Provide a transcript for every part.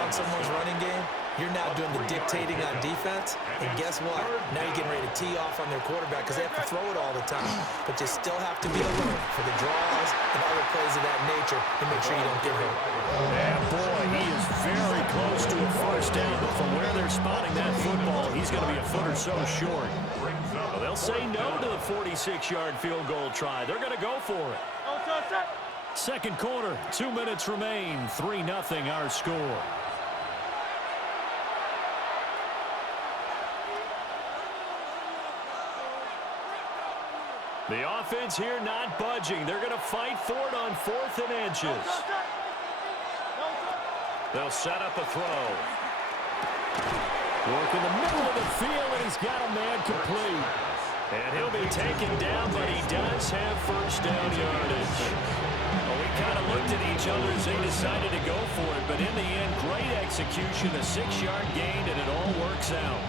down someone's running game, you're now doing the dictating on defense, and guess what? Now you're getting ready to tee off on their quarterback because they have to throw it all the time. But you still have to be alert for the draws and other plays of that nature to make sure you don't get hurt. And boy, he is very close to a first down, but from where they're spotting that football, he's going to be a foot or so short. Well, they'll say no to the 46-yard field goal try. They're going to go for it. Second quarter, 2 minutes remain, 3-0 our score. The offense here not budging. They're going to fight for it on 4th and inches. They'll set up a throw. Work in the middle of the field, and he's got a man complete. And he'll be taken down, but he does have first down yardage. Well, we kind of looked at each other as they decided to go for it, but in the end, great execution, a 6-yard gain, and it all works out.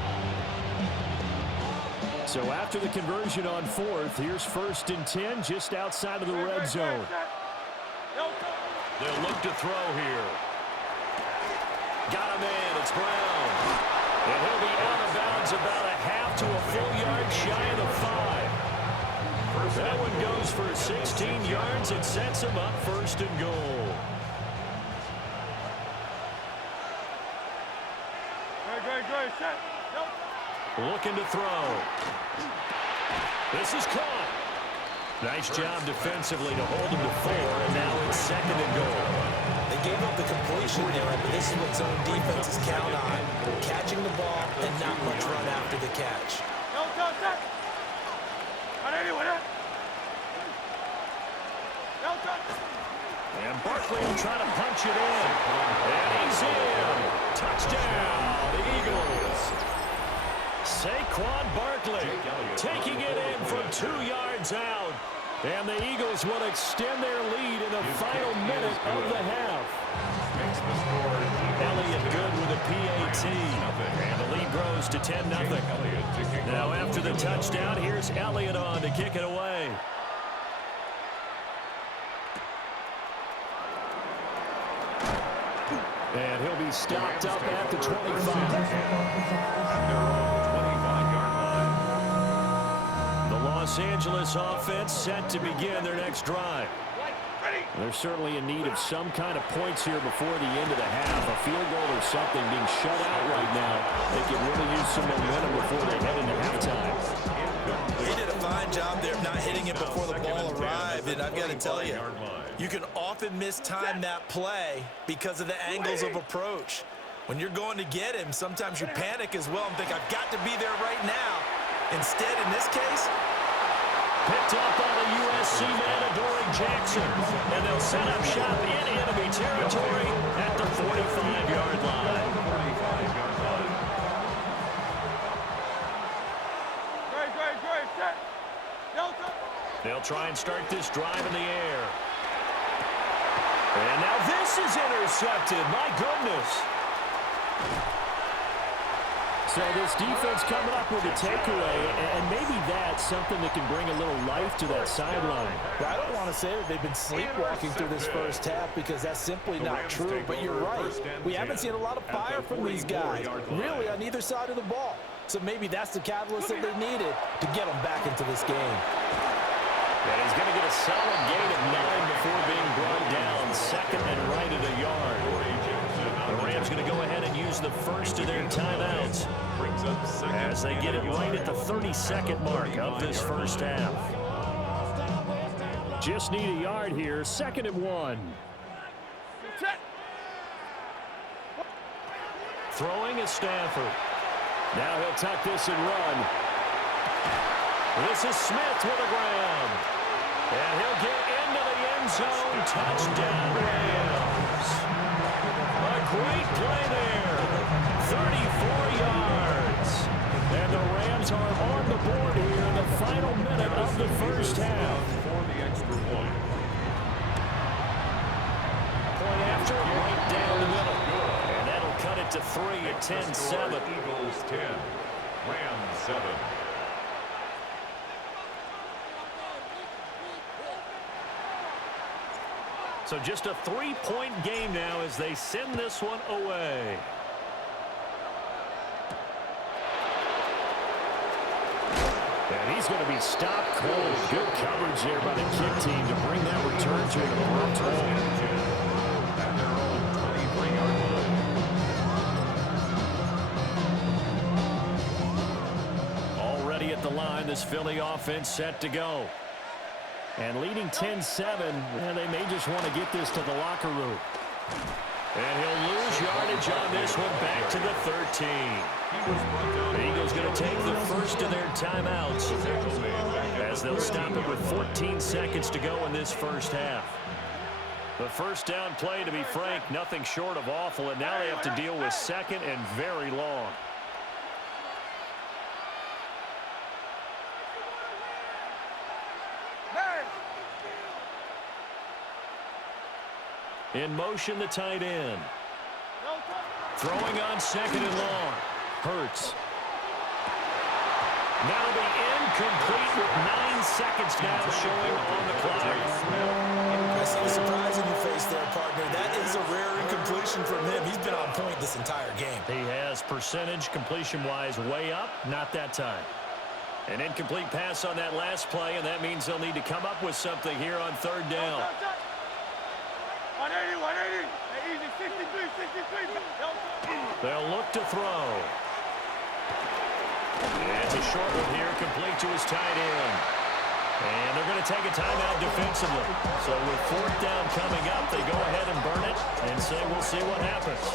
So after the conversion on 4th, here's 1st and 10 just outside of the red zone. They'll look to throw here. Got a man, it's Brown. And he'll be out of bounds about a half to a full yard shy of the 5. That one goes for 16 yards and sets him up 1st and goal. Great, set. Looking to throw. This is caught. Nice job defensively to hold him to 4, and now it's 2nd and goal. They gave up the completion there, but this is what zone defenses count on. Catching the ball and not much run after the catch. And Barkley will try to punch it in. And he's in. Touchdown, Eagles. Saquon Barkley taking it in from 2 yards out. And the Eagles will extend their lead in the final minute of the half. Elliott good with a PAT. And the lead grows to 10-0. Now after the touchdown, here's Elliott on to kick it away. And he'll be stopped up at the 25. Los Angeles offense set to begin their next drive. They're certainly in need of some kind of points here before the end of the half. A field goal or something being shut out right now. They can really use some momentum before they head into halftime. He did a fine job there of not hitting it before the ball arrived, and I've got to tell you, you can often mistime that play because of the angles of approach. When you're going to get him, sometimes you panic as well and think, I've got to be there right now. Instead, in this case, picked up by the USC man, Adoree Jackson. And they'll set up shop in enemy territory at the 45-yard line. Great. Set. Delta. They'll try and start this drive in the air. And now this is intercepted. My goodness. So this defense coming up with a takeaway, and maybe that's something that can bring a little life to that sideline. I don't want to say that they've been sleepwalking through this first half because that's simply not true, but you're right. We haven't seen a lot of fire from these guys, really, on either side of the ball. So maybe that's the catalyst that they needed to get them back into this game. And he's going to get a solid gain of 9 before being brought down, 2nd and right at a yard. The Rams going to go ahead and use the first of their timeouts as they get it right at the 32nd mark of this first half. Just need a yard here, 2nd and 1. Throwing is Stafford. Now he'll tuck this and run. This is Smith with the ground. And he'll get into the end zone. Touchdown, Rams. A great play there. 34 yards. And the Rams are on the board here in the final minute of the first half. For the extra point. Point after, right down the middle. And that'll cut it to 3 at 10-7. Eagles 10, Rams 7. So just a 3-point game now as they send this one away. And he's going to be stopped cold. Good coverage there by the kick team to bring that return to an abrupt halt. Already at the line, this Philly offense set to go. And leading 10-7, they may just want to get this to the locker room. And he'll lose yardage on this one back to the 13. The Eagles going to take the first of their timeouts as they'll stop it with 14 seconds to go in this first half. The first down play, to be frank, nothing short of awful, and now they have to deal with second and very long. In motion, the tight end. Throwing on second and long. Hurts. That'll be incomplete with 9 seconds now showing on the clock. I see the surprise in your face there, partner. That is a rare incompletion from him. He's been on point this entire game. He has percentage completion-wise way up, not that time. An incomplete pass on that last play, and that means they'll need to come up with something here on third down. 180, easy, 63. They'll look to throw. And it's a short one here, complete to his tight end. And they're going to take a timeout defensively. So with fourth down coming up, they go ahead and burn it and say we'll see what happens.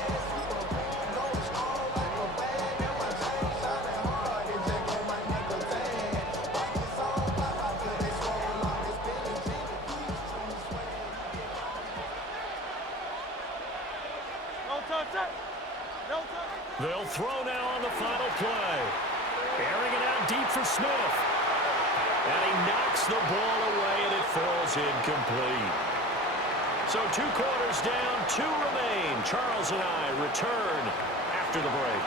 They'll throw now on the final play. Airing it out deep for Smith. And he knocks the ball away, and it falls incomplete. So 2 quarters down, 2 remain. Charles and I return after the break.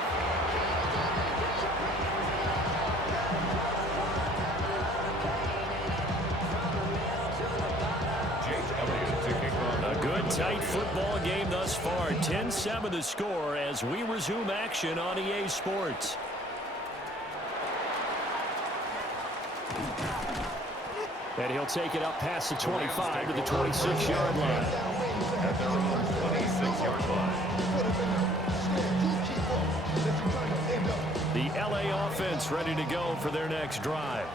A good, tight football game thus far. 10-7 the score as we resume action on EA Sports. And he'll take it up past the 25 to the 26-yard line. At their own 26-yard line. The LA offense ready to go for their next drive.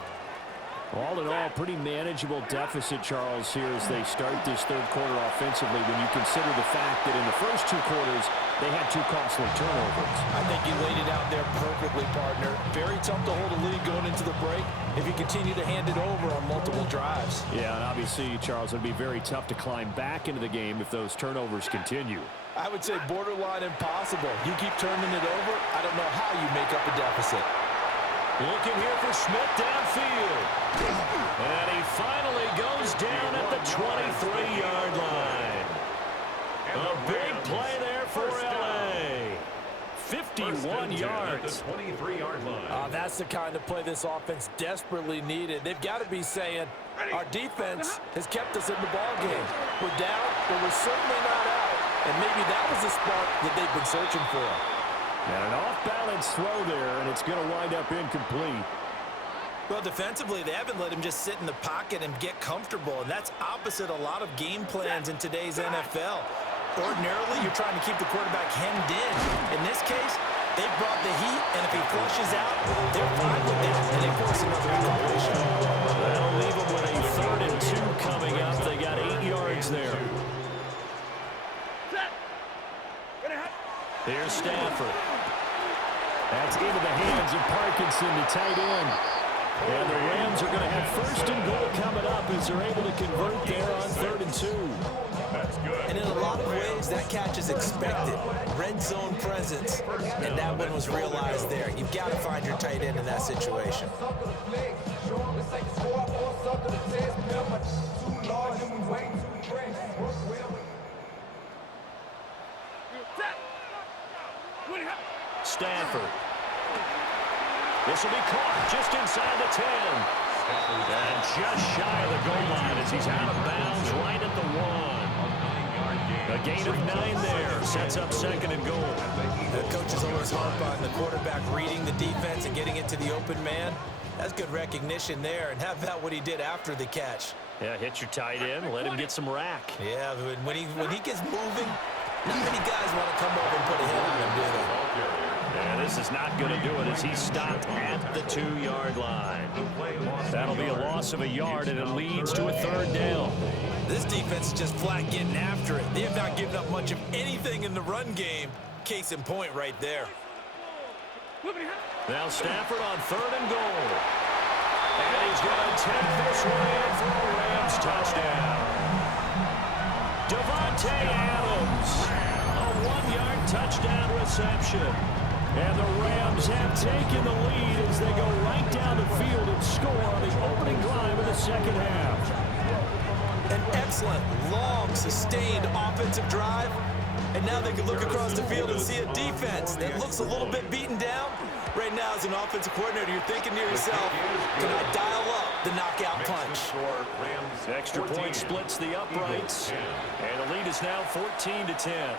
All in all, pretty manageable deficit, Charles, here as they start this third quarter offensively when you consider the fact that in the first 2 quarters, they had 2 costly turnovers. I think you laid it out there perfectly, partner. Very tough to hold a lead going into the break if you continue to hand it over on multiple drives. Yeah, and obviously, Charles, it would be very tough to climb back into the game if those turnovers continue. I would say borderline impossible. You keep turning it over, I don't know how you make up a deficit. Looking here for Smith downfield. And he finally goes down at the 23-yard line. A big play there for LA. 51 yards. 23-yard line. That's the kind of play this offense desperately needed. They've got to be saying, our defense has kept us in the ballgame. We're down, but we're certainly not out. And maybe that was the spark that they've been searching for. And an off-balance throw there, and it's going to wind up incomplete. Well, defensively, they haven't let him just sit in the pocket and get comfortable, and that's opposite a lot of game plans in today's NFL. Ordinarily, you're trying to keep the quarterback hemmed in. In this case, they brought the heat, and if he flushes out, they're fine with that, and they force another incompletion. That'll leave them with a 3rd and 2 coming up. They got 8 yards there. Here's Stanford. That's into the hands of Parkinson, the tight end. And the Rams are going to have 1st and goal coming up as they're able to convert there on 3rd and 2. That's good. And in a lot of ways, that catch is expected. Red zone presence, and that one was realized there. You've got to find your tight end in that situation. Stanford. This will be caught just inside the 10. And just shy of the goal line as he's out of bounds right at the 1. gain of 9 there. Sets up 2nd and goal. The coaches always harp on the quarterback reading the defense and getting it to the open man. That's good recognition there. And how about what he did after the catch? Yeah, hit your tight end. Let him get some rack. Yeah, when he gets moving, not many guys want to come over and put a hit on him, do they? And this is not going to do it as he stopped at the 2-yard line. That'll be a loss of a yard, and it leads to a 3rd down. This defense is just flat getting after it. They have not given up much of anything in the run game. Case in point right there. Now Stafford on 3rd and goal. And he's going to take this one in for a Rams touchdown. Davante Adams, a 1-yard touchdown reception. And the Rams have taken the lead as they go right down the field and score on the opening drive of the 2nd half. An excellent, long, sustained offensive drive. And now they can look across the field and see a defense that looks a little bit beaten down. Right now, as an offensive coordinator, you're thinking to yourself, can I dial up the knockout punch? Extra point splits the uprights. And the lead is now 14-10.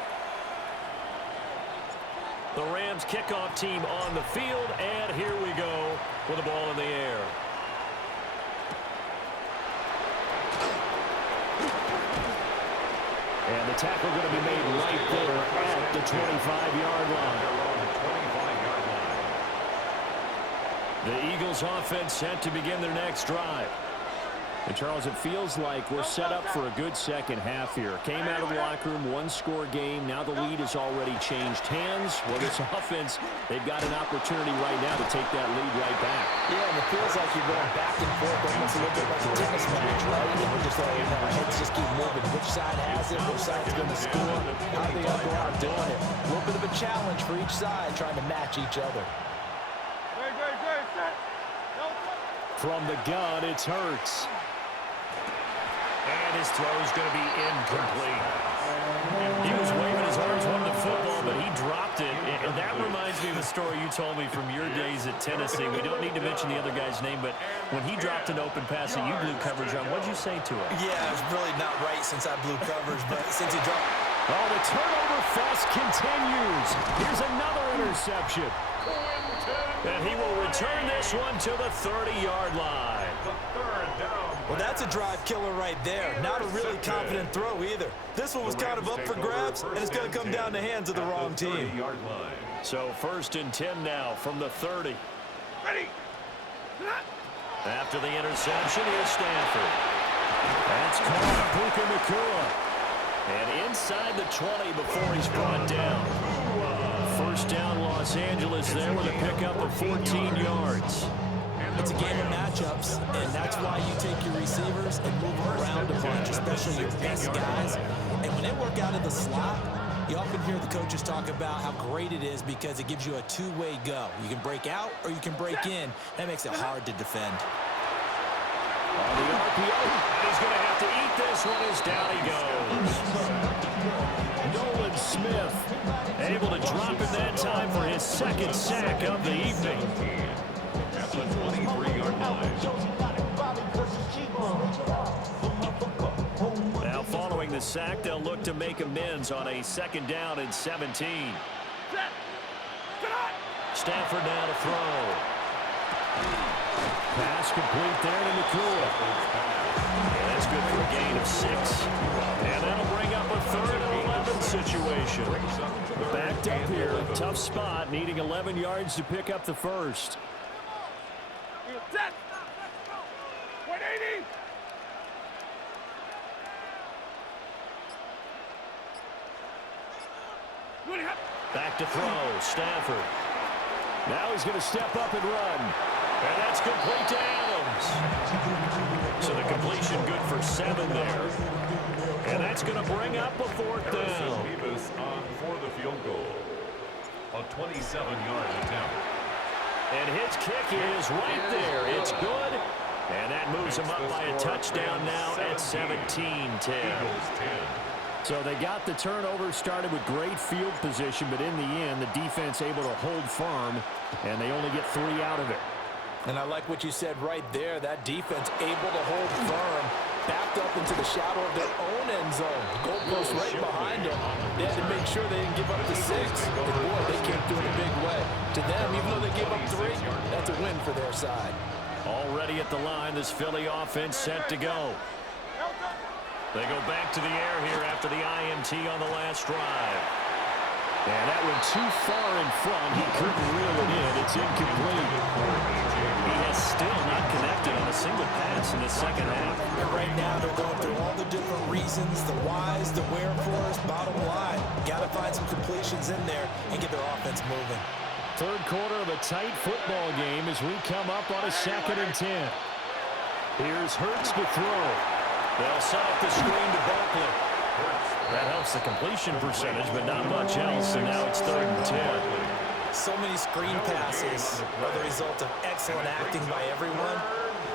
The Rams kickoff team on the field, and here we go with the ball in the air. And the tackle going to be made right there at the 25-yard line. The Eagles offense set to begin their next drive. And Charles, it feels like we're set up for a good second half here. Came out of the locker room, 1-score game. Now the lead has already changed hands. Well, this offense, they've got an opportunity right now to take that lead right back. Yeah, and it feels like you're going back and forth, almost a little bit like a tennis match, right? And we're just all, our heads just keep moving. Which side has it? Which side's going to score? How are they going to go out doing it? A little bit of a challenge for each side, trying to match each other. From the gun, it's Hurts. And his throw is going to be incomplete. He was waving his arms, wanting the football, but he dropped it. And that reminds me of a story you told me from your days at Tennessee. We don't need to mention the other guy's name, but when he dropped an open pass that you blew coverage on, what did you say to him? Yeah, it's really not right since I blew coverage, but since he dropped... Oh, the turnover fest continues. Here's another interception. And he will return this one to the 30-yard line. Well, that's a drive killer right there. Not a really confident throw either. This one was kind of up for grabs, and it's going to come down the hands of the wrong team. So 1st and 10 now from the 30. Ready. After the interception, here's Stanford. That's caught Puka Nacua. And inside the 20 before he's brought down. 1st down Los Angeles there with a pickup of 14 yards. It's a game of matchups, and that's why you take your receivers and move them around a bunch, especially your best guys. And when they work out of the slot, you often hear the coaches talk about how great it is because it gives you a two-way go. You can break out or you can break in. That makes it hard to defend. On the RPO, he's going to have to eat this one as down he goes. Nolan Smith able to drop it that time for his 2nd sack of the evening. At the 23-yard line. Now following the sack, they'll look to make amends on a 2nd down and 17. Stafford now to throw. Pass complete there to Nacua. And that's good for a gain of 6. And that'll bring up a 3rd and 11 situation. Backed up here, tough spot, needing 11 yards to pick up the 1st. 180. Back to throw, Stafford. Now he's going to step up and run. And that's complete to Adams. So the completion good for 7 there. And that's going to bring up a 4th down. Davis on for the field goal. A 27-yard attempt. And his kick is right there. It's good. And that moves him up by a touchdown now at 17-10. So they got the turnover started with great field position, but in the end, the defense able to hold firm, and they only get 3 out of it. And I like what you said right there. That defense able to hold firm. backed up into the shadow of their own end zone. Goalpost right behind them. They had to make sure they didn't give up the 6. And boy, they came through in a big way. To them, even though they gave up 3, that's a win for their side. Already at the line, this Philly offense set to go. They go back to the air here after the INT on the last drive. And that went too far in front. He couldn't reel it in. It's incomplete. He has still not connected on a single pass in the second half. And right now they're going through all the different reasons, the whys, the wherefores. Bottom line, got to find some completions in there and get their offense moving. Third quarter of a tight football game as we come up on a 2nd and 10. Here's Hurts to throw. They'll set up the screen to Barkley. That helps the completion percentage, but not much else, and now it's 3rd and 10. So many screen passes are the result of excellent acting by everyone.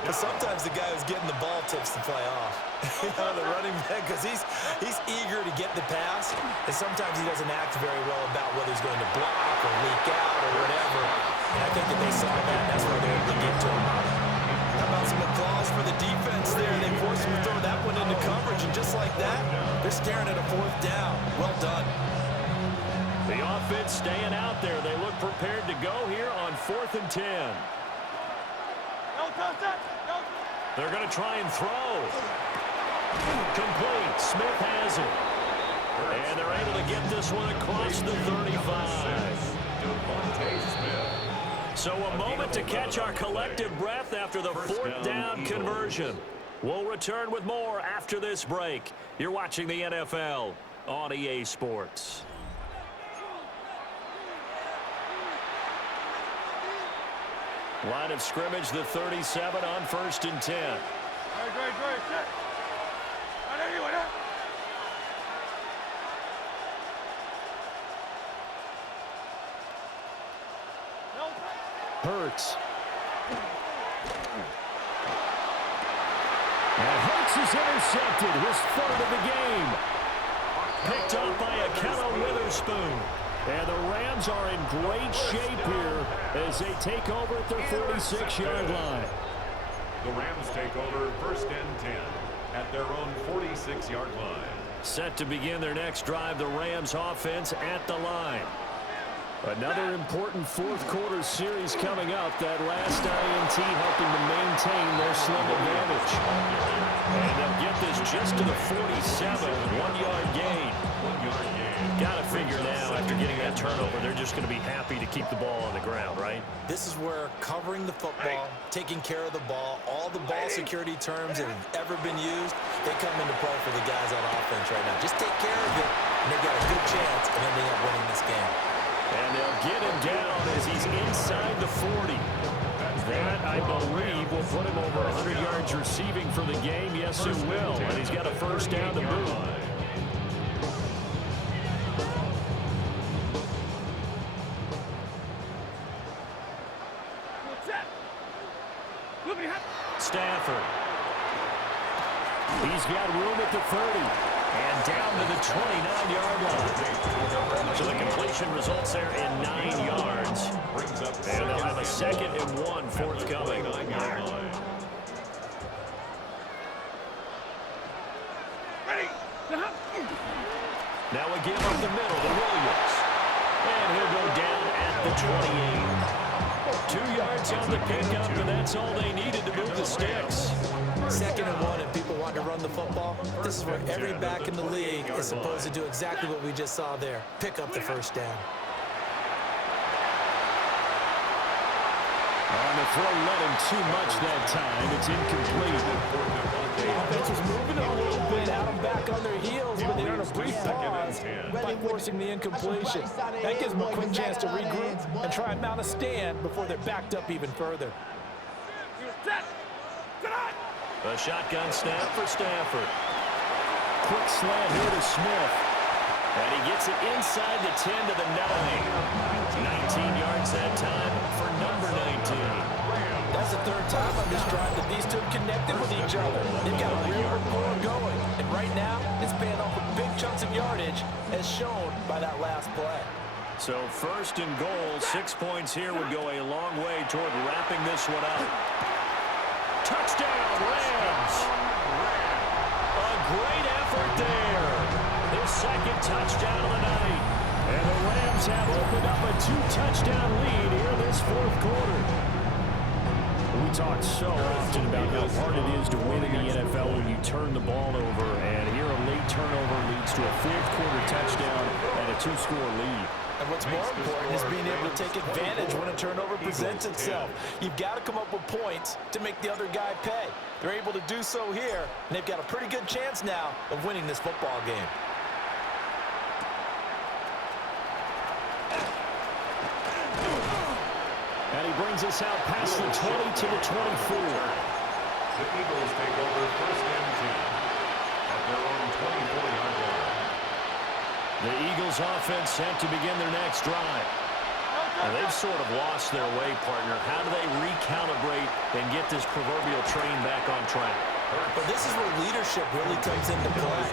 But sometimes the guy who's getting the ball tips the play off. The running back, because he's eager to get the pass, and sometimes he doesn't act very well about whether he's going to block or leak out or whatever. And I think that they saw that, and that's why they were able to get to him. How about some applause for the defense there? They forced him to throw that one into coverage, and just like that, they're staring at a 4th down. Well done. The offense staying out there. They look prepared to go here on 4th and 10. They're going to try and throw. Complete. Smith has it. And they're able to get this one across the 35. So a moment to catch our collective breath after the 4th down conversion. We'll return with more after this break. You're watching the NFL on EA Sports. Line of scrimmage, the 37 on 1st and 10. Hurts. And Hurts is intercepted, his 3rd of the game. Picked up by Akello Witherspoon. And the Rams are in great shape here as they take over at their 46-yard line. The Rams take over 1st and 10 at their own 46-yard line. Set to begin their next drive, the Rams offense at the line. Another important 4th quarter series coming up. That last INT helping to maintain their slim advantage. And they'll get this just to the 47, 1-yard gain. Got to figure now, after getting that turnover, they're just going to be happy to keep the ball on the ground, right? This is where covering the football, taking care of the ball, all the ball security terms that have ever been used, they come into play for the guys on offense right now. Just take care of it, and they've got a good chance of ending up winning this game. And they'll get him down as he's inside the 40. That, I believe, will put him over 100 yards receiving for the game. Yes, it will. And he's got a 1st down to boot. Stafford. He's got room at the 30. And down to the 29-yard line. So the completion results there in 9 yards. And they'll have a 2nd and 1 forthcoming. Now again up the middle to Williams. And he'll go down at the 28. 2 yards on the pickup, and that's all they needed to move the sticks. 2nd and 1, and people want to run the football. This is where every back in the league is supposed to do exactly what we just saw there. Pick up the 1st down. On the throw, let him too much that time. It's incomplete. Offense was moving a little bit, had them back on their heels, but they earned a brief pause by forcing the incompletion. That gives them a quick chance to regroup and try and mount a stand before they're backed up even further. A shotgun snap for Stafford. Quick slant here to Smith. And he gets it inside the 10 to the 9. 19 yards that time for number 19. That's the 3rd time on this drive that these two have connected with each other. They've got a real rapport going. And right now, it's paying off with big chunks of yardage, as shown by that last play. So 1st and goal, 6 points here would go a long way toward wrapping this one up. Touchdown, Rams! great effort there. His second touchdown of the night. And the Rams have opened up a 2-touchdown lead here in this fourth quarter. We talk so often about how hard it is to win in the NFL when you turn the ball over. And here a late turnover leads to a fourth quarter touchdown and a 2-score lead. And what's more important is being able to take advantage when a turnover presents itself. You've got to come up with points to make the other guy pay. They're able to do so here, and they've got a pretty good chance now of winning this football game. And he brings us out past the 20 to the 24. The Eagles take over first and 10 at their own 24-yard line. The Eagles offense set to begin their next drive. Now they've sort of lost their way, partner. How do they recalibrate and get this proverbial train back on track? But this is where leadership really comes into play.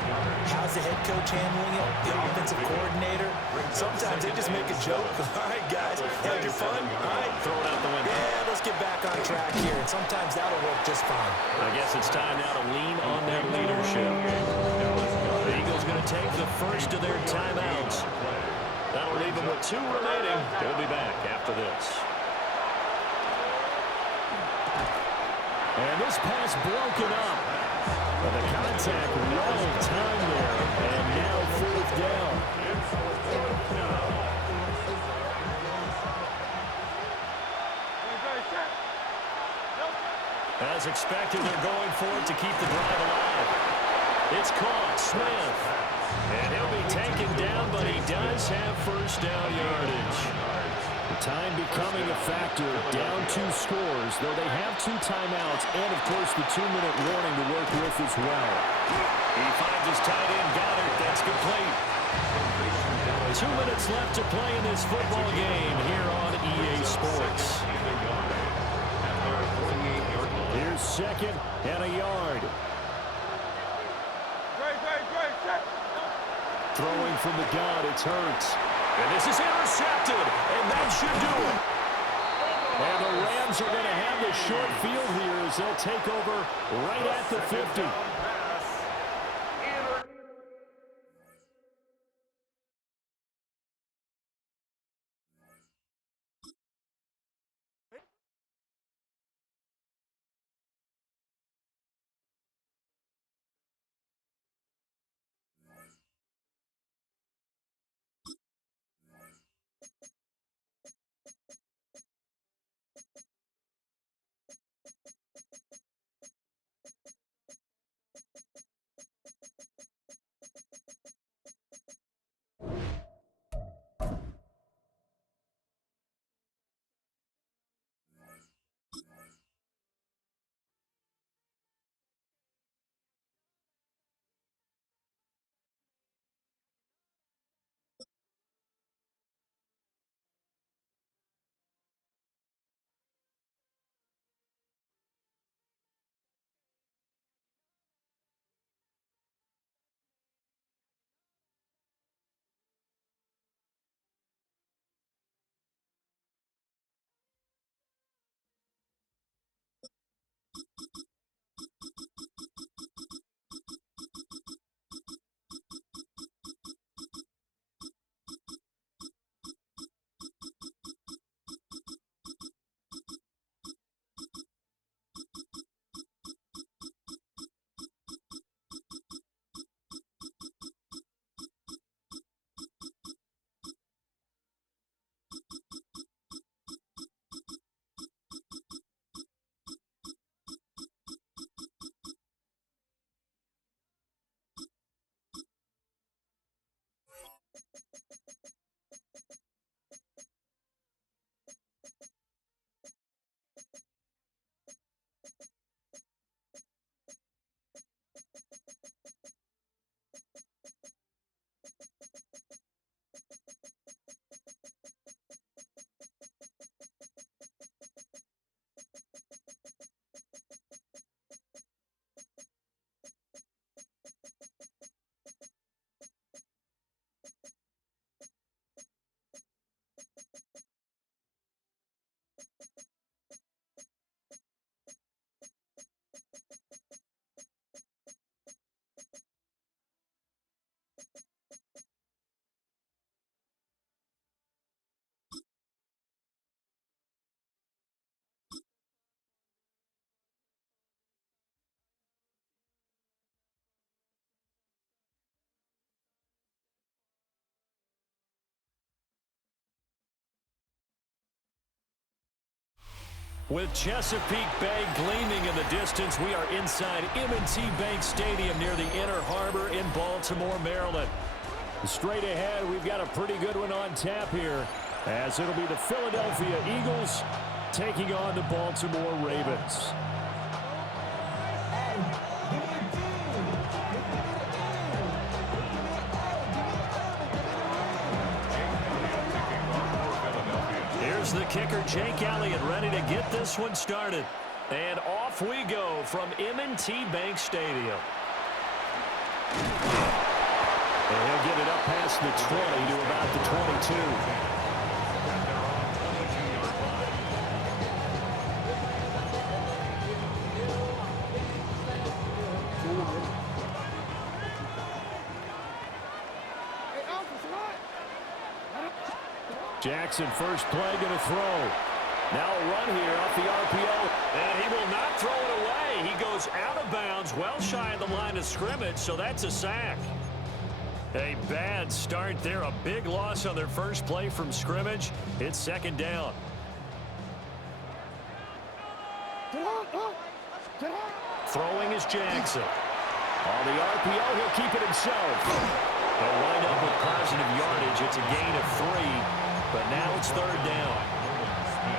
How's the head coach handling it? The offensive coordinator? Sometimes they just make a joke. All right, guys, had your fun? All right. Throw it out the window. Yeah, let's get back on track here. And sometimes that'll work just fine. I guess it's time now to lean on that leadership. The Eagles going to take the first of their timeouts. That'll leave them with 2 remaining. They'll be back after this. And this pass broken up. But the contact well timed there. And now fourth down. As expected, they're going for it to keep the drive alive. It's caught. Smith. And he'll be taken down, but he does have first down yardage. The time becoming a factor, down 2 scores, though they have 2 timeouts and, of course, the 2-minute warning to work with as well. He finds his tight end, Goddard. That's complete. 2 minutes left to play in this football game here on EA Sports. Here's second and a yard. Throwing from the gun, it's Hurts. And this is intercepted, and that should do it. And the Rams are going to have the short field here as they'll take over right at the 50. With Chesapeake Bay gleaming in the distance, we are inside M&T Bank Stadium near the Inner Harbor in Baltimore, Maryland. Straight ahead, we've got a pretty good one on tap here, as it'll be the Philadelphia Eagles taking on the Baltimore Ravens. Here's the kicker, Jake Elliott, ready to get this one started. And off we go from M&T Bank Stadium. And he'll get it up past the 20 to about the 22. Jackson, first play, going to throw. Now a run here off the RPO, and he will not throw it away. He goes out of bounds, well shy of the line of scrimmage, so that's a sack. A bad start there, a big loss on their first play from scrimmage. It's second down. Throwing is Jackson. On the RPO, he'll keep it himself. They'll wind up with positive yardage. It's a gain of 3. But now it's third down.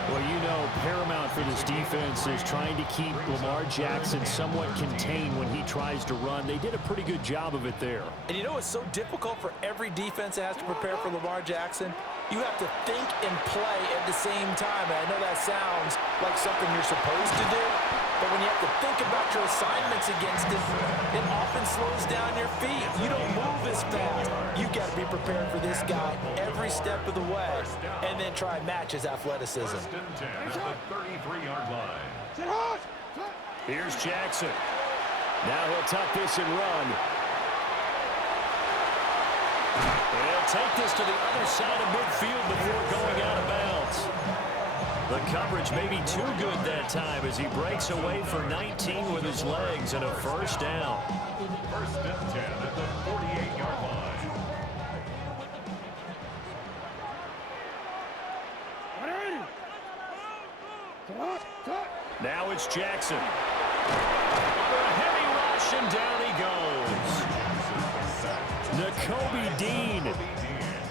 Well, you know, paramount for this defense is trying to keep Lamar Jackson somewhat contained when he tries to run. They did a pretty good job of it there. And you know it's so difficult for every defense that has to prepare for Lamar Jackson? You have to think and play at the same time. And I know that sounds like something you're supposed to do, but when you have to think about your assignments against it, it often slows down your feet. You don't move as fast. You've got to be prepared for this guy every step of the way and then try and match his athleticism. First and 10 at the 33-yard line. Here's Jackson. Now he'll tuck this and run. And he'll take this to the other side of midfield before going out of bounds. The coverage may be too good that time as he breaks away for 19 with his legs and a first down. First and 10 at the 48-yard line. Now it's Jackson. Under a heavy rush, and down he goes. Nakobe Dean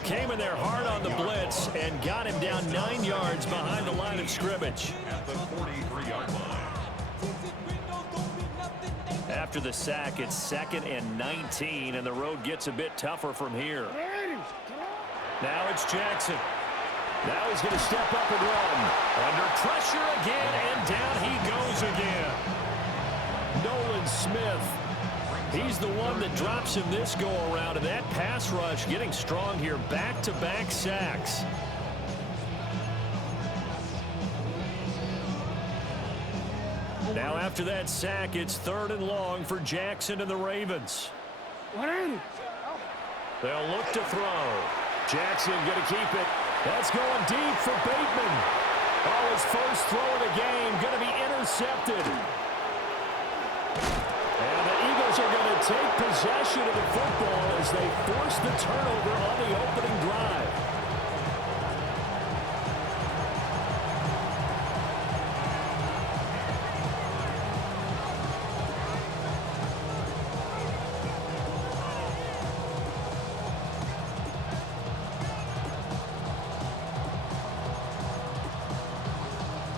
came in there hard on the blitz and got him down 9 yards behind the line of scrimmage. At the 43-yard line. After the sack, it's 2nd and 19, and the road gets a bit tougher from here. Now it's Jackson. Now he's going to step up and run. Under pressure again, and down he goes again. Nolan Smith. He's the one that drops him this go-around, and that pass rush getting strong here. Back-to-back sacks. Now after that sack, it's 3rd and long for Jackson and the Ravens. They'll look to throw. Jackson going to keep it. That's going deep for Bateman. Oh, his first throw of the game going to be intercepted. And the Eagles are going to take possession of the football as they force the turnover on the opening drive.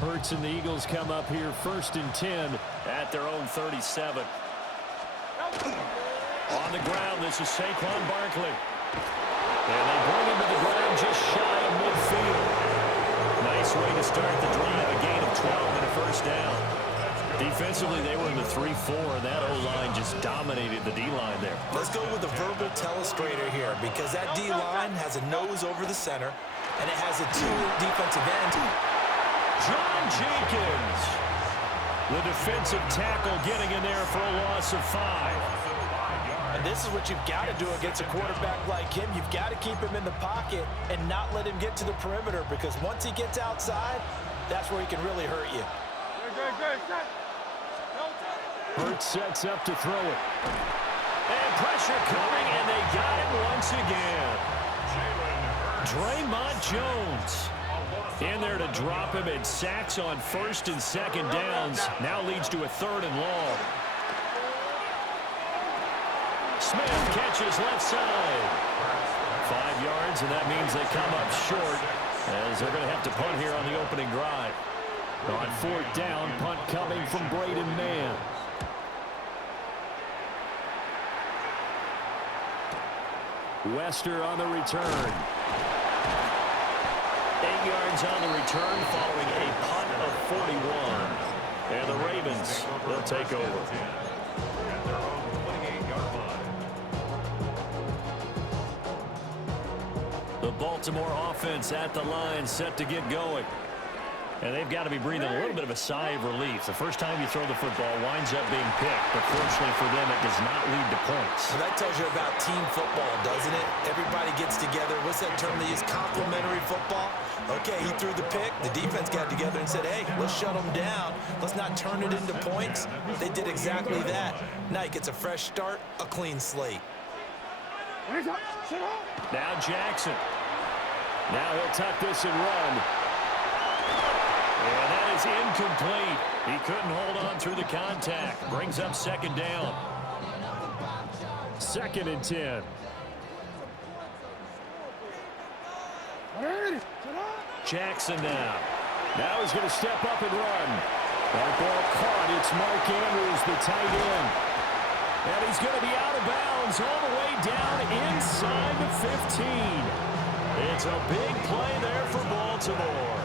Hurts and the Eagles come up here 1st and 10 at their own 37. On the ground, this is Saquon Barkley. And they bring him to the ground just shy of midfield. Nice way to start the drive, a gain of 12 and a first down. Defensively, they were in the 3-4, and that O-line just dominated the D-line there. Let's go with a verbal telestrator here because that D-line has a nose over the center, and it has a 2 defensive end. John Jenkins, the defensive tackle, getting in there for a loss of 5. And this is what you've got to do against a quarterback like him. You've got to keep him in the pocket and not let him get to the perimeter, because once he gets outside, that's where he can really hurt you. Hurts sets up to throw it. And pressure coming, and they got him once again. Draymond Jones. In there to drop him, and sacks on first and second downs. Now leads to a 3rd and long. Smith catches left side. 5 yards, and that means they come up short as they're going to have to punt here on the opening drive. On 4th down, punt coming from Braden Mann. Wester on the return. 8 yards on the return following a punt of 41. And the Ravens, they'll take over. At their own 28-yard line. The Baltimore offense at the line, set to get going. And they've got to be breathing a little bit of a sigh of relief. The first time you throw the football winds up being picked, but fortunately for them, it does not lead to points. Well, that tells you about team football, doesn't it? Everybody gets together. What's that term they use? Complementary football. Okay, he threw the pick. The defense got together and said, hey, let's shut them down. Let's not turn it into points. They did exactly that. Now he gets a fresh start, a clean slate. Now Jackson. Now he'll tuck this and run. And that is incomplete. He couldn't hold on through the contact. Brings up 2nd down. 2nd and 10. Jackson now. Now he's going to step up and run. That ball caught. It's Mark Andrews, the tight end. And he's going to be out of bounds all the way down inside the 15. It's a big play there for Baltimore.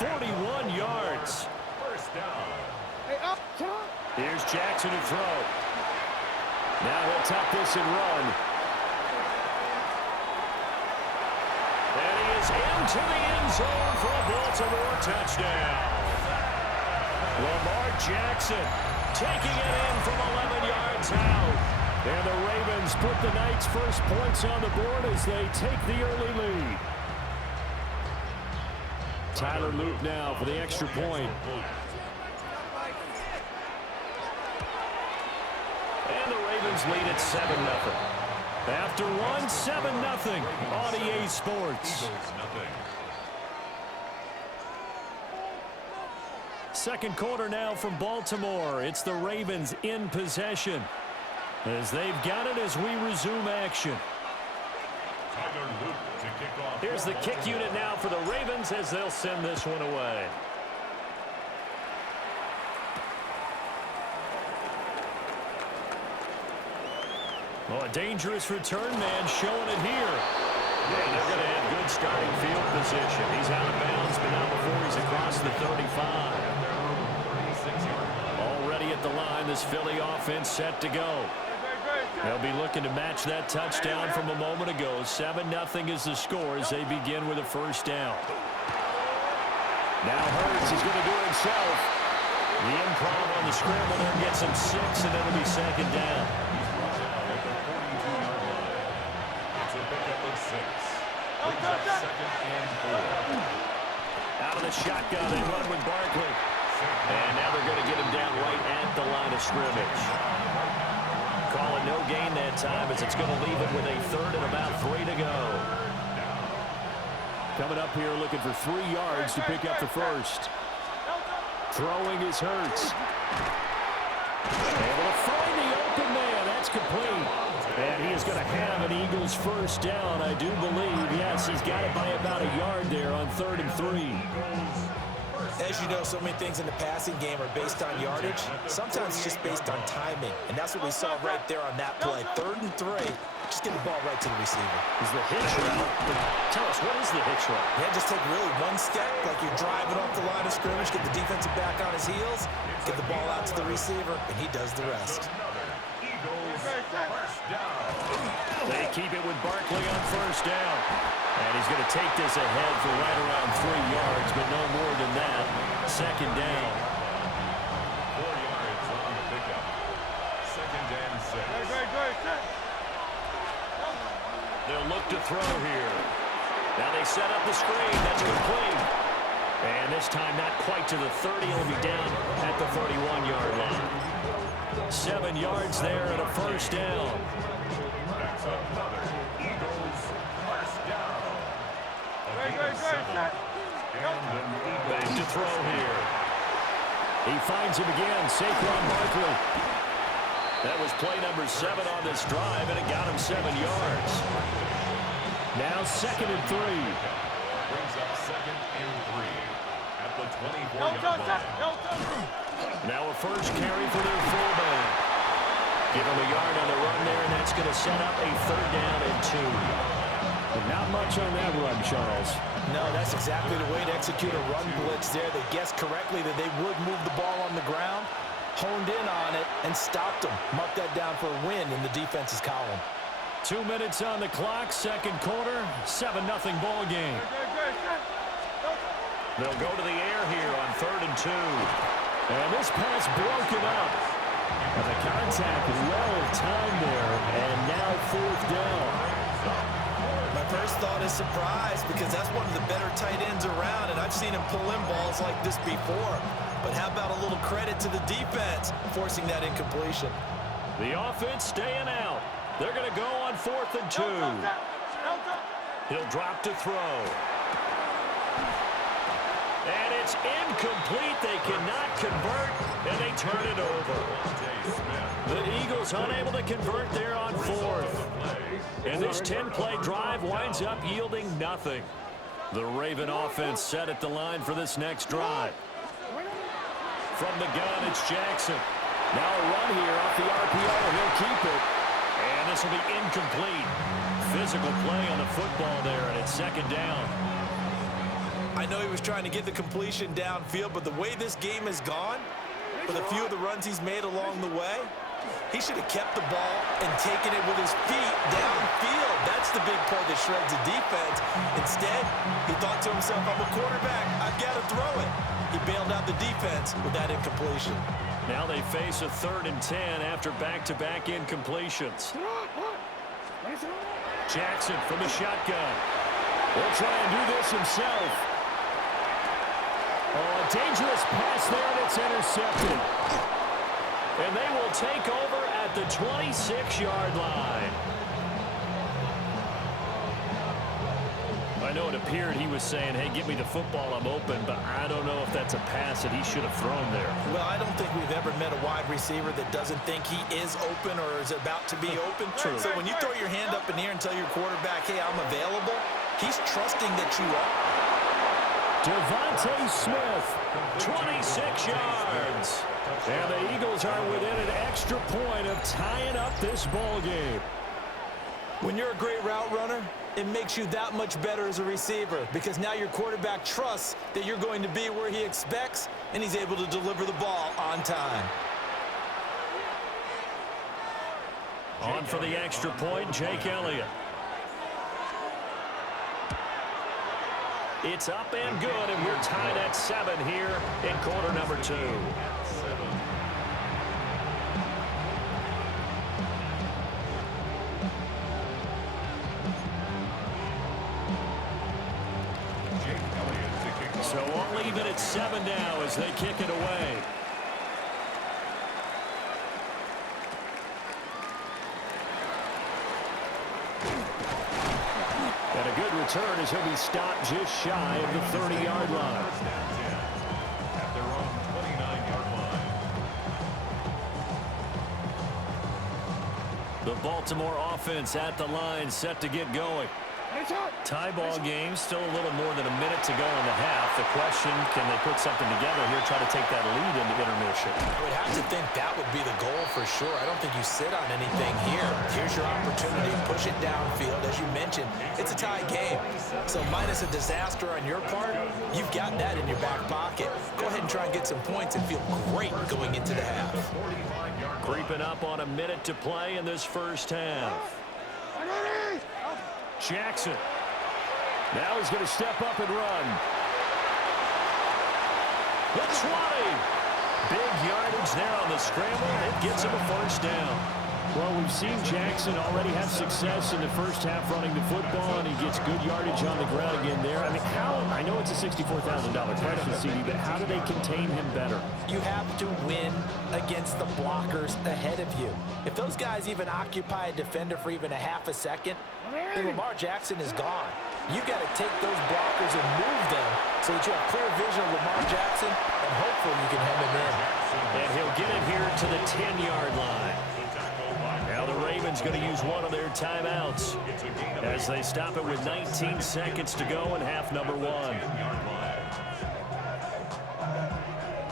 41 yards. First down. Here's Jackson to throw. Now he'll tuck this and run. And he is into the end zone for a Baltimore touchdown. Lamar Jackson taking it in from 11 yards out. And the Ravens put the night's first points on the board as they take the early lead. Tyler Luke now for the extra point. And the Ravens lead at 7-0. After one, 7-0 on EA Sports. Second quarter now from Baltimore. It's the Ravens in possession as they've got it as we resume action. Here's the kick unit now for the Ravens as they'll send this one away. Well, a dangerous return man showing it here. And they're going to have good starting field position. He's out of bounds, but not before he's across the 35. Already at the line, this Philly offense set to go. They'll be looking to match that touchdown from a moment ago. 7-0 is the score as they begin with a first down. Now Hurts is going to do it himself. The improv on the scramble there gets him 6, and it'll be 2nd down. It's a pickup of 6. Brings up 2nd and 4. Out of the shotgun, they run with Barkley. And now they're going to get him down right at the line of scrimmage. Calling no gain that time as it's going to leave him with a 3rd and about 3 to go. Coming up here looking for 3 yards to pick up the first. Throwing is Hurts. Able to find the open man. That's complete. And he is going to have an Eagles first down, I do believe. Yes, he's got it by about a yard there on 3rd and 3. As you know, so many things in the passing game are based on yardage. Sometimes it's just based on timing. And that's what we saw right there on that play. 3rd and 3. Just get the ball right to the receiver. Is the hitch route? But tell us, what is the hitch route? Yeah, just take really one step, like you're driving off the line of scrimmage, get the defensive back on his heels, get the ball out to the receiver, and he does the rest. Eagles first down. They keep it with Barkley on first down. And he's going to take this ahead for right around 3 yards, but no more than that. 2nd down. 4 yards on the pickup. 2nd and 6. They'll look to throw here. Now they set up the screen. That's complete. And this time not quite to the 30. He'll be down at the 31-yard line. 7 yards there and a first down. That's another Eagles first down. A gain of 7. finds him again. Saquon Barkley. That was play number 7 on this drive, and it got him 7 yards. Now 2nd and 3. Brings up 2nd and 3 at the 24-yard line. Now a first carry for their fullback. Give him a yard on the run there, and that's going to set up a 3rd down and 2. But not much on that run, Charles. No, that's exactly the way to execute a run blitz there. They guessed correctly that they would move the ball on the ground, honed in on it, and stopped them. Mark that down for a win in the defense's column. 2 minutes on the clock, 2nd quarter, 7-0 ball game. They'll go to the air here on 3rd and 2. And this pass broken up. And the contact well timed there, and now 4th down. My first thought is surprise because that's one of the better tight ends around, and I've seen him pull in balls like this before. But how about a little credit to the defense forcing that incompletion? The offense staying out. They're going to go on 4th and 2. He'll drop to throw. And it's incomplete. They cannot convert, and they turn it over. The Eagles unable to convert there on 4th. And this 10-play drive winds up yielding nothing. The Raven offense set at the line for this next drive. From the gun, it's Jackson. Now a run here off the RPO. He'll keep it. And this will be incomplete. Physical play on the football there, and it's 2nd down. I know he was trying to get the completion downfield, but the way this game has gone, with a few of the runs he's made along the way, he should have kept the ball and taken it with his feet downfield. That's the big play that shreds the defense. Instead, he thought to himself, I'm a quarterback. I've got to throw it. He bailed out the defense with that incompletion. Now they face a 3rd and 10 after back-to-back incompletions. Jackson from the shotgun. He'll try and do this himself. Oh, a dangerous pass there, and it's intercepted. And they will take over at the 26-yard line. I know it appeared he was saying, hey, give me the football, I'm open, but I don't know if that's a pass that he should have thrown there. Well, I don't think we've ever met a wide receiver that doesn't think he is open or is about to be open. True. So when you throw your hand up in the air and tell your quarterback, hey, I'm available, he's trusting that you are. Devontae Smith, 26 yards. And the Eagles are within an extra point of tying up this ball game. When you're a great route runner, it makes you that much better as a receiver because now your quarterback trusts that you're going to be where he expects, and he's able to deliver the ball on time. On for the extra point, Jake Elliott. It's up and good, and we're tied at 7 here in quarter number 2. So all even at 7 now as they kick it away. And a good return as he'll be stopped just shy of the 30-yard line. At their own 29-yard line. The Baltimore offense at the line, set to get going. Tie ball game, still a little more than a minute to go in the half. The question, can they put something together here, try to take that lead into intermission? I would have to think that would be the goal for sure. I don't think you sit on anything here. Here's your opportunity. Push it downfield. As you mentioned, it's a tie game. So minus a disaster on your part, you've got that in your back pocket. Go ahead and try and get some points and feel great going into the half. Creeping up on a minute to play in this first half. Jackson. Now he's going to step up and run. The 20. Big yardage there on the scramble. It gets him a first down. Well, we've seen Jackson already have success in the first half running the football, and he gets good yardage on the ground again there. I mean, I know it's a $64,000 question, CD, but how do they contain him better? You have to win against the blockers ahead of you. If those guys even occupy a defender for even a half a second, then Lamar Jackson is gone. You've got to take those blockers and move them so that you have clear vision of Lamar Jackson and I'm hopeful you can hem him in. And he'll get it here to the 10-yard line. Now the Ravens going to use one of their timeouts as they stop it with 19 seconds to go in half number one.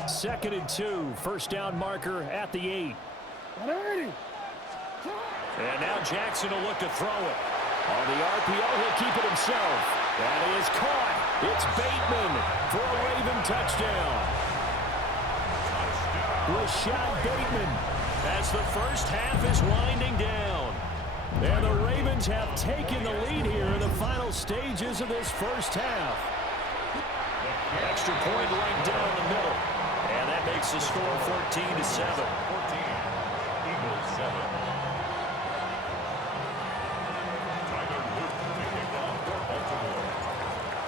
2nd and 2, first down marker at the 8. And now Jackson will look to throw it. On the RPO, he'll keep it himself. That is caught. It's Bateman for a Raven touchdown. Rashad Bateman as the first half is winding down. And the Ravens have taken the lead here in the final stages of this first half. Extra point right down the middle. And that makes the score 14-7. Eagles 7.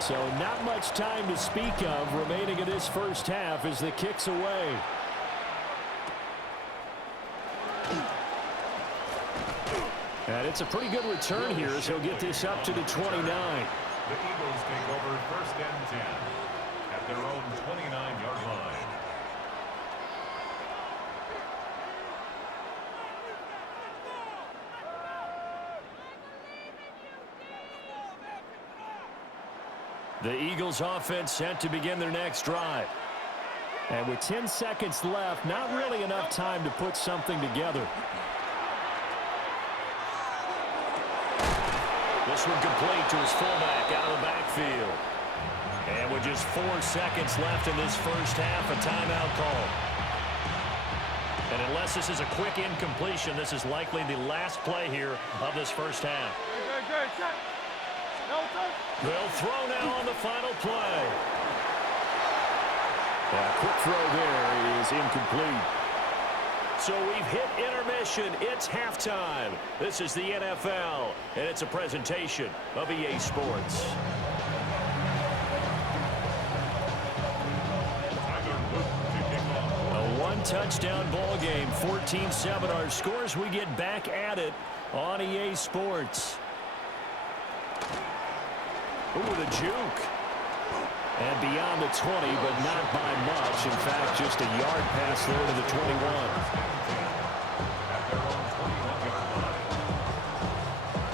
So not much time to speak of remaining in this first half as the kick's away. And it's a pretty good return here as he'll get this up to the 29. The Eagles take over 1st and 10 at their own 29-yard line. The Eagles offense set to begin their next drive. And with 10 seconds left, not really enough time to put something together. This one complete to his fullback out of the backfield. And with just 4 seconds left in this first half, a timeout call. And unless this is a quick incompletion, this is likely the last play here of this first half. They'll throw now on the final play. A quick throw there is incomplete. So we've hit intermission. It's halftime. This is the NFL, and it's a presentation of EA Sports. A one-touchdown ball game, 14-7 our scores. We get back at it on EA Sports. Ooh, the juke. And beyond the 20, but not by much. In fact, just a yard pass there to the 21.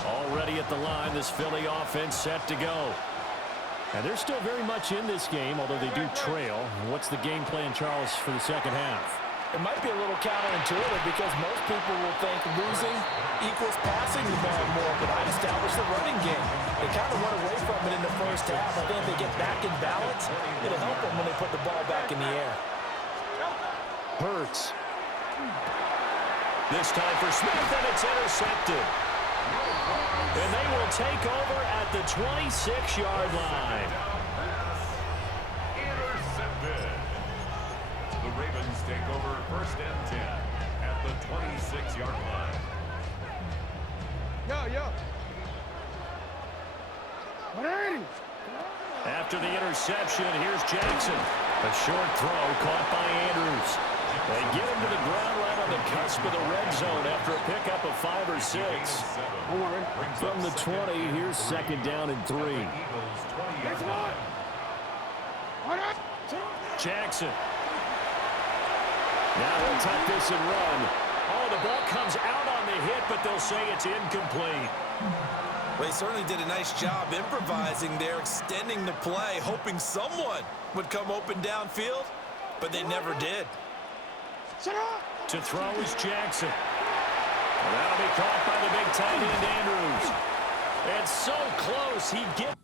Already at the line, this Philly offense set to go. And they're still very much in this game, although they do trail. What's the game plan, Charles, for the second half? It might be a little counterintuitive because most people will think losing equals passing the ball more, but I established the running game. They kind of went away from it in the first half. I think if they get back in balance, it'll help them when they put the ball back in the air. Hurts. This time for Smith, and it's intercepted. And they will take over at the 26-yard line. Intercepted. The Ravens take over 1st and 10 at the 26-yard line. After the interception, here's Jackson. A short throw caught by Andrews. They get him to the ground right on the cusp of the red zone after a pickup of 5 or 6. From the 20, here's 2nd down and 3. Eagles 20-yard line. Jackson. Now he'll tuck this and run. Oh, the ball comes out on the hit, but they'll say it's incomplete. Well, he certainly did a nice job improvising there, extending the play, hoping someone would come open downfield, but they never did. To throw is Jackson. And that'll be caught by the big tight end, Andrews. And so close, he gets...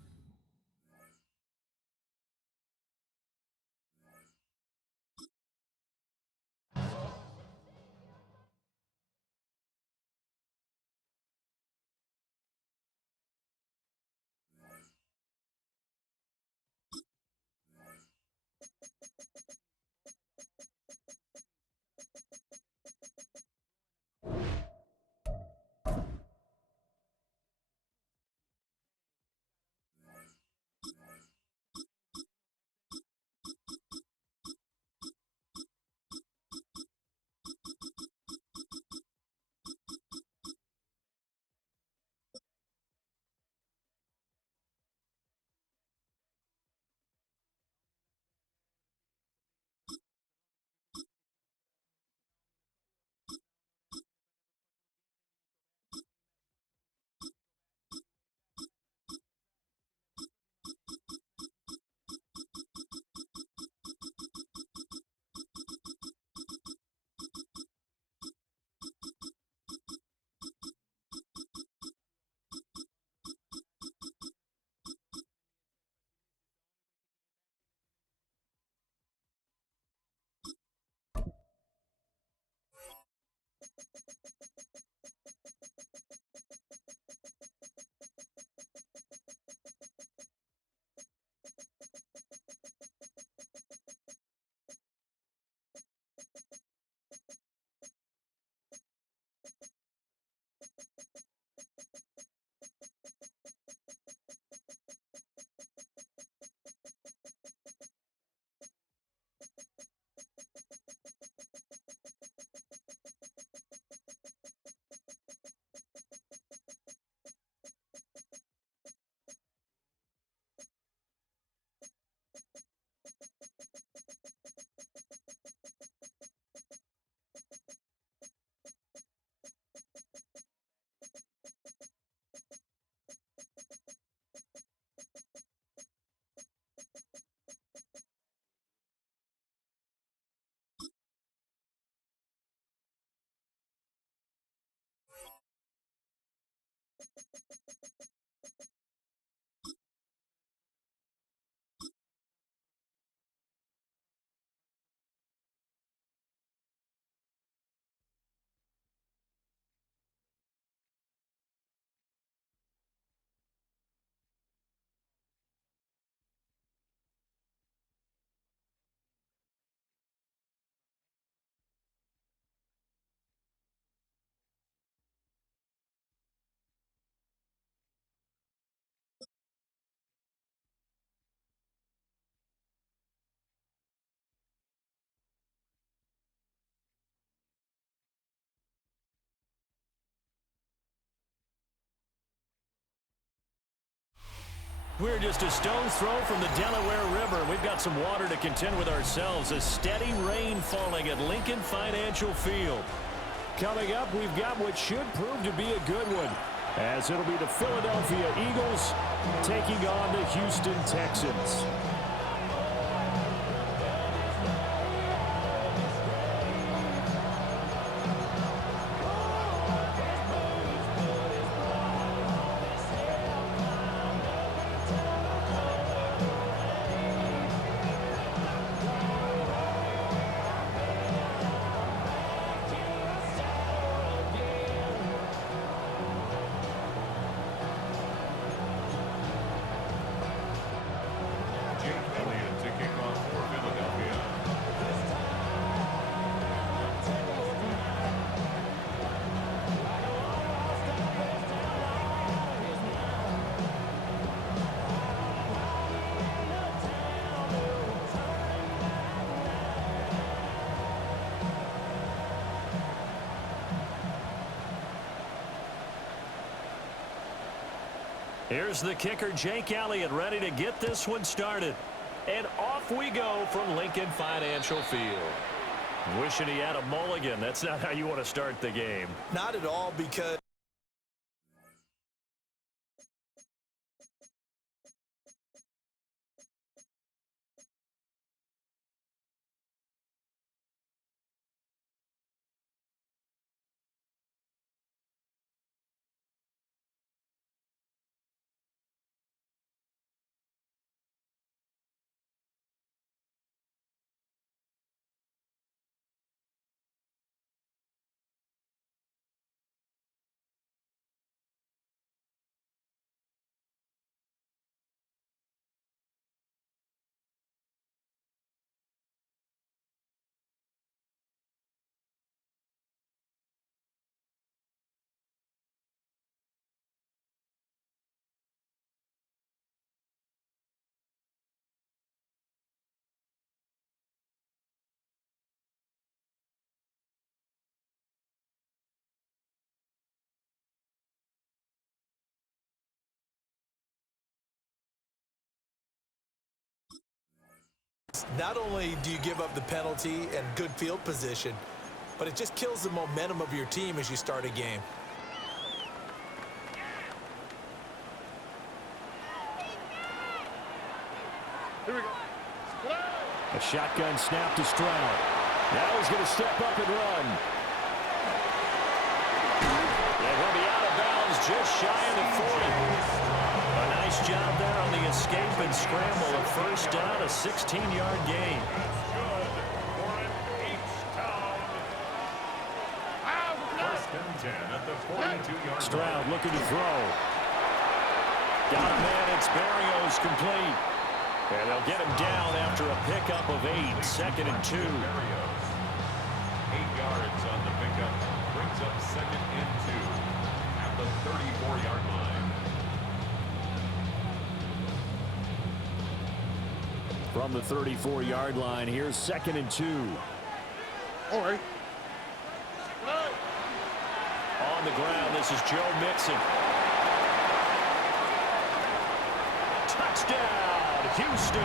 We're just a stone's throw from the Delaware River. We've got some water to contend with ourselves. A steady rain falling at Lincoln Financial Field. Coming up, we've got what should prove to be a good one, as it'll be the Philadelphia Eagles taking on the Houston Texans. Here's the kicker, Jake Elliott, ready to get this one started. And off we go from Lincoln Financial Field. Wishing he had a mulligan. That's not how you want to start the game. Not at all, because not only do you give up the penalty and good field position, but it just kills the momentum of your team as you start a game. Here we go. A shotgun snap to Stroud. Now he's going to step up and run. And he'll be out of bounds just shy of the 40. A nice job there on the escape and scramble. A first down, a 16-yard gain. Good for an H-Town. First and 10 at the 42-yard line. Stroud looking to throw. Got a man, it's Berrios complete. And they'll get him down after a pickup of 8, 2nd and 2. 8 yards on the pickup. Brings up 2nd and 2 at the 34-yard line. From the 34-yard line, here's 2nd and 2. All right. On the ground, this is Joe Mixon. Touchdown, Houston.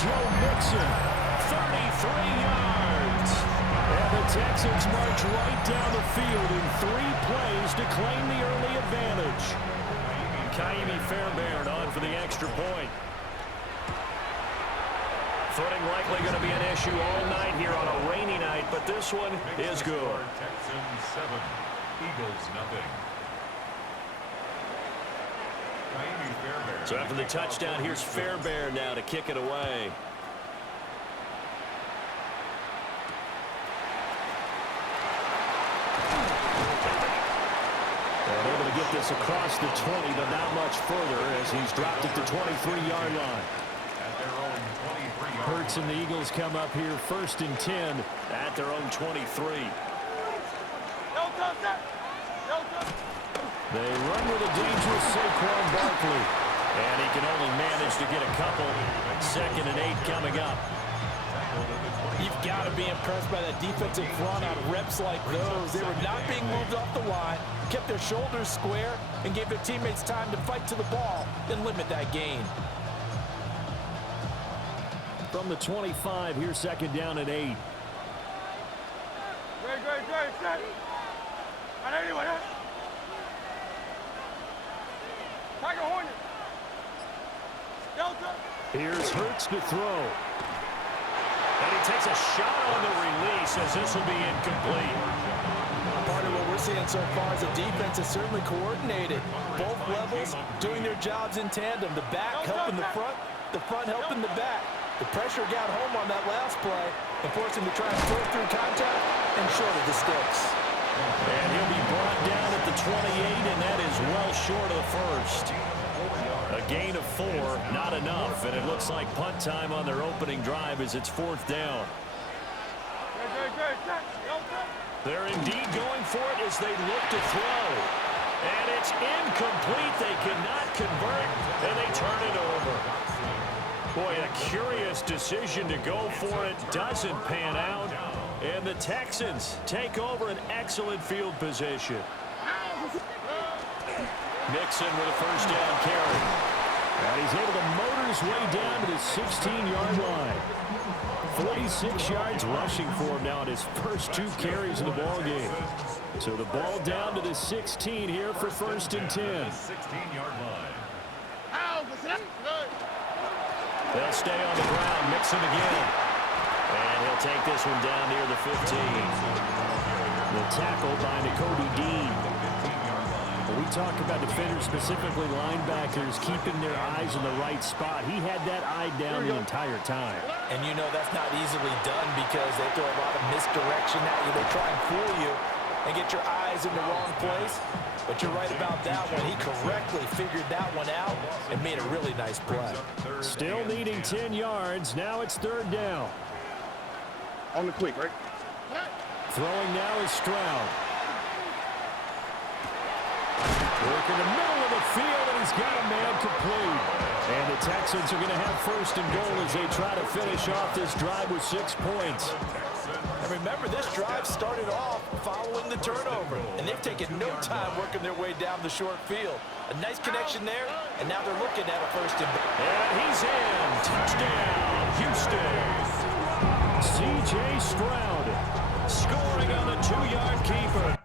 Joe Mixon, 33 yards. And the Texans march right down the field in 3 plays to claim the early advantage. Ka'imi Fairbairn on for the extra point. Footing likely going to be an issue all night here on a rainy night, but this one is good. Texans 7, Eagles nothing. So after the touchdown, here's Fairbairn now to kick it away. And able to get this across the 20, but not much further as he's dropped at the 23-yard line. Hurts and the Eagles come up here 1st and 10 at their own 23. They run with a dangerous Saquon Barkley. And he can only manage to get a couple. 2nd and 8 coming up. You've got to be impressed by that defensive front on reps like those. They were not being moved off the line, kept their shoulders square, and gave their teammates time to fight to the ball and limit that gain. From the 25, here's second down and 8. Here's Hurts to throw. And he takes a shot on the release as this will be incomplete. Part of what we're seeing so far is the defense is certainly coordinated. Both levels doing their jobs in tandem. The back helping the front helping the back. The pressure got home on that last play and forced him to try and throw through contact and short of the sticks. And he'll be brought down at the 28, and that is well short of the first. A gain of 4, not enough, and it looks like punt time on their opening drive as it's 4th down. They're indeed going for it as they look to throw. And it's incomplete. They cannot convert, and they turn it over. Boy, a curious decision to go for it. Doesn't pan out. And the Texans take over an excellent field position. Mixon with a first down carry. And he's able to motor his way down to the 16-yard line. 46 yards rushing for him now in his first 2 carries of the ball game. So the ball down to the 16 here for 1st and 10. 16-yard line. They'll stay on the ground. Mixon again. And he'll take this one down near the 15. The tackle by Nakobe Dean. When we talk about defenders, specifically linebackers, keeping their eyes in the right spot, he had that eye down the entire time. And you know that's not easily done because they throw a lot of misdirection at you. They try and fool you and get your eyes in the wrong place. But you're right about that one. He correctly figured that one out and made a really nice play. Still needing 10 yards. Now it's 3rd down. On the quick, right? Throwing now is Stroud. Work in the middle of the field, and he's got a man complete. And the Texans are going to have 1st and goal as they try to finish off this drive with 6 points. And remember, this drive started off following the turnover, and they've taken no time working their way down the short field. A nice connection there, and now they're looking at a 1st and goal. And he's in. Touchdown, Houston. C.J. Stroud scoring on the 2-yard keeper.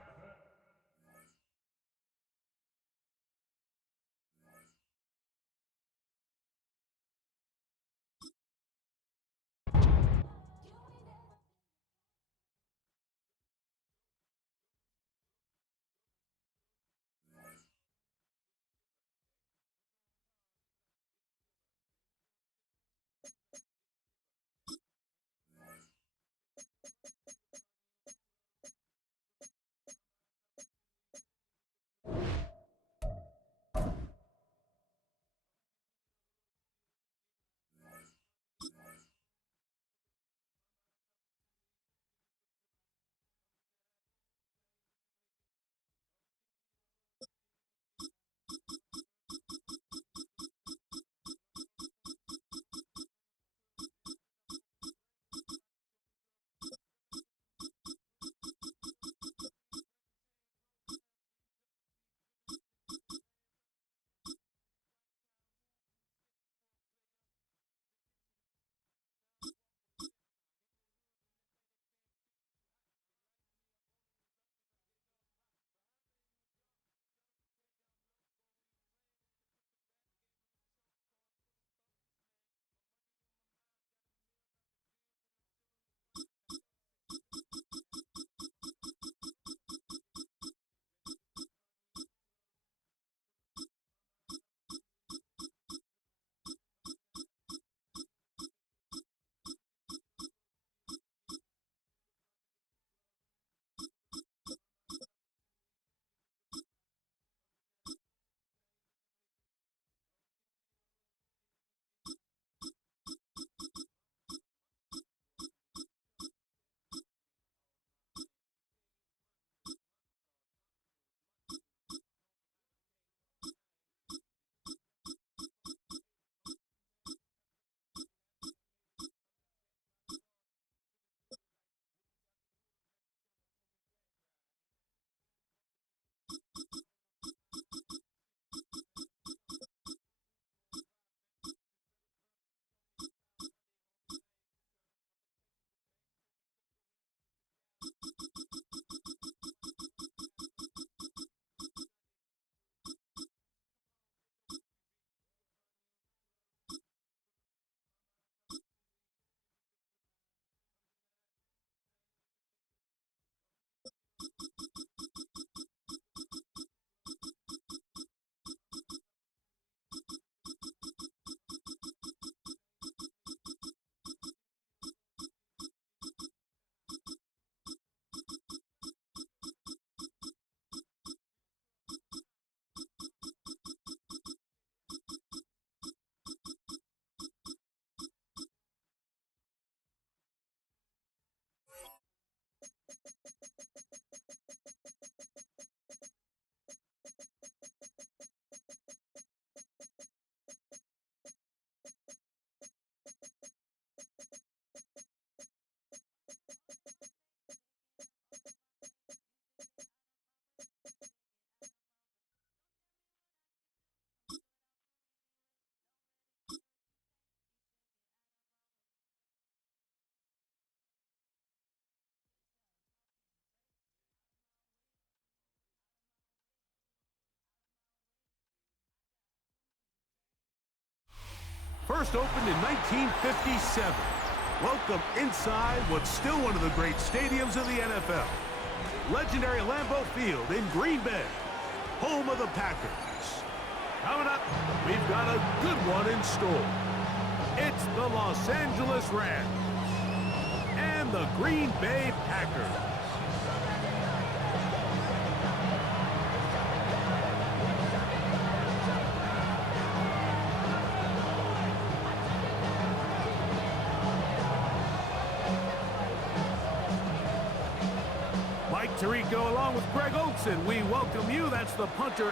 first opened in 1957. Welcome inside what's still one of the great stadiums of the NFL. Legendary Lambeau Field in Green Bay, home of the Packers. Coming up, we've got a good one in store. It's the Los Angeles Rams and the Green Bay Packers. Mike Tirico along with Greg Olson. We welcome you. That's the punter.